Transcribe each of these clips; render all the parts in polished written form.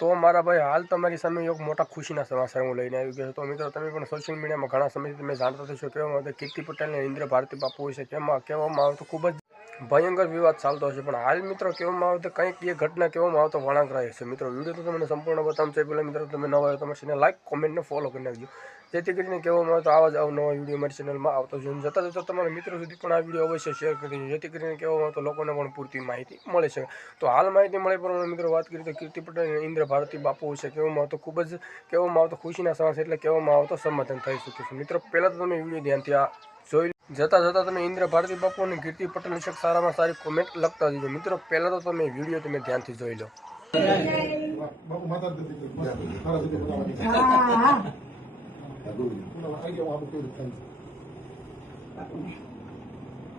તો મારા ભાઈ હાલ તમારી સામે એક મોટા ખુશીના સમાચાર હું લઈને આવી ગયો. તો મિત્રો તમે પણ સોશિયલ મીડિયામાં ઘણા સમયથી તમે જાણતા થશો કહેવામાં આવે કીર્તિ પટેલ અને ઇન્દ્ર ભારતી બાપુ વિશે કહેવામાં આવે તો ખૂબ જ ભયંકર વિવાદ ચાલતો હશે. પણ હાલ મિત્રો કહેવામાં આવે તો કંઈક એ ઘટના કહેવામાં આવે તો વળાંક રહે છે. મિત્રો વિડીયો તો તમને સંપૂર્ણ બતાવું છે. પહેલાં મિત્રો તમે નવા હોય તમારી ચેનલ લાઈક કોમેન્ટને ફોલો કરી નાખજો, જેથી કરીને કહેવામાં આવે તો આવા જ નવા વિડીયો મારી ચેનલમાં આવતો જોઈને જતા તમારા મિત્રો સુધી પણ આ વિડીયો અવશ્ય શેર કરી, જેથી કરીને કહેવામાં આવે તો લોકોને પણ પૂરતી માહિતી મળે છે. તો હાલ માહિતી મળે પણ મિત્રો વાત કરીએ તો કીર્તિ પટેલ અને ઇન્દ્ર ભારતી બાપુ વિશે કહેવામાં આવે તો ખૂબ જ કહેવામાં આવે તો ખુશીના સમાચાર એટલે કહેવામાં આવે તો સમાધાન થઈ શકે છે. મિત્રો પહેલાં તો તમે વિડીયો ધ્યાનથી આ જોઈ જતા તમે ઇન્દ્ર ભારતી બાપુ અને કીર્તિ પટેલ વિશે સારામાં સારી કોમેન્ટ લખતા જજો. મિત્રો પહેલાં તો તમે વિડીયો તમે ધ્યાનથી જોઈ લો.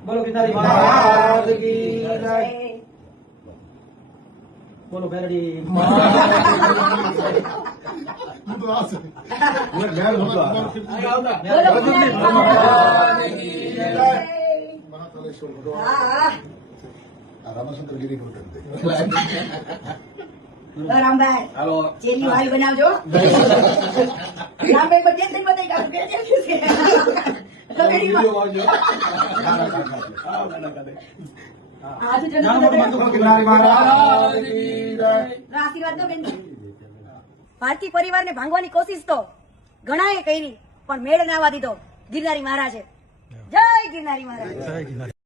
બોલો ગીતારી મહારાજ કી જય. બોલો બેરડી રામચંદ્રગીરી રામભાઈ ચેલી વાળી બનાવજો. રામભાઈ બધે જ બતાવી આશીર્વાદ દો બેન. ભારતી પરિવારને ભાંગવાની કોશિશ તો ઘણાએ કરી પણ મેળ ના આવવા દીધો ગિરનારી મહારાજે. જય ગિરનારી મહારાજ.